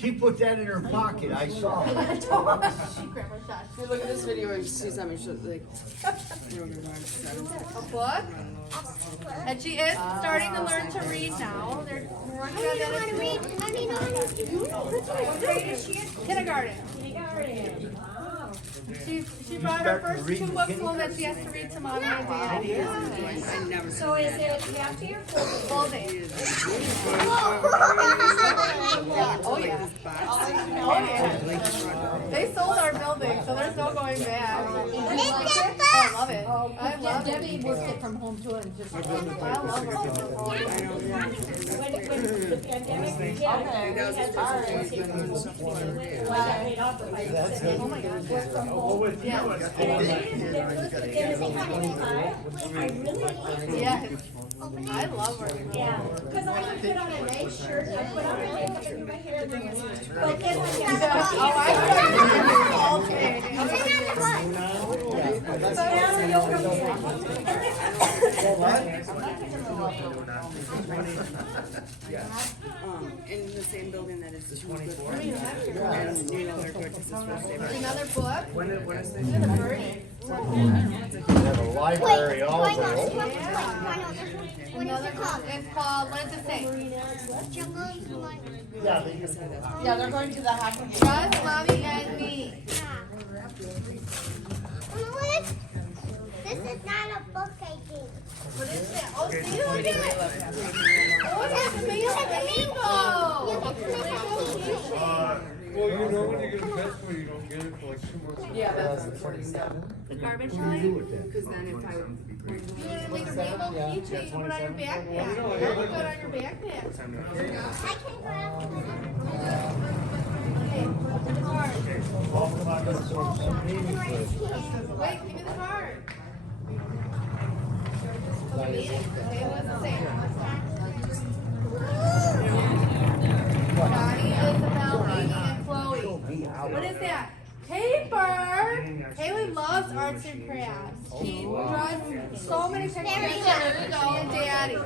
She put that in her pocket, I saw it. She grabbed her shots. Hey, look at this video where she sees me. She's like, A book? And she is starting to learn to read now. They're working on that. Kindergarten. She brought her first two books home that she has to read to mommy and daddy. I never. So is it half year or Full day. Oh yeah. Oh yeah. They sold our building, so there's no going back. Oh, I love it. I love it. Debbie worked it from home too and just. I love working from home. When the pandemic, yeah. Well, I paid off the lights. Oh my gosh. Work from home. Yeah. Yes. I love working. Yeah, because I would put on a nice shirt, I put on my makeup and my hair. Go get my Oh, I all day. In the same building that is 24. And you know they're going to this first day. Another book. When is Look at the birdie. We have a library all over. Another book. It's called, what does it say? Yeah, they're going to the hockey game. Trust mommy and me. This is not a book, I think. What is that? Oh, see, look at it. Oh, it's a rainbow. Well, you know when you get a festival, you don't get it for like 2 months. Yeah, that's the 47. The garbage What do line. you do with that? Because then if I would. You're gonna make a rainbow keychain you can put on your backpack. That would go on your backpack. I can grab Hey, put the card. Some baby food. Wait, give me the card. Okay, say what's the same. Johnny, Isabel, Amy, and Chloe. What is that? Paper! Haley loves arts and crafts. She draws so many pictures of her and daddy.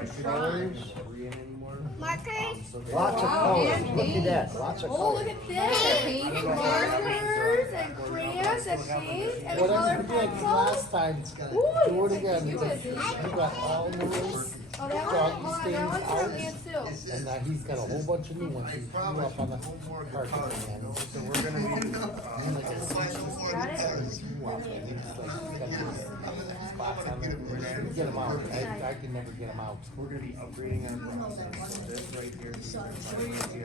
markers. Lots of colors, look at that, lots of Oh, colors. look at this. Markers and crayons and paint and color pencils. Last time, Ooh, do it again, you because did. he got all the ways, Oh, that one, doggy oh, that stains one's out, from Aunt Sue. and he's got a whole bunch of new ones, he threw up on the carpet, man. So we're gonna be, Got it? Get him out, I can never get him out. we're gonna be upgrading our process. So this right here is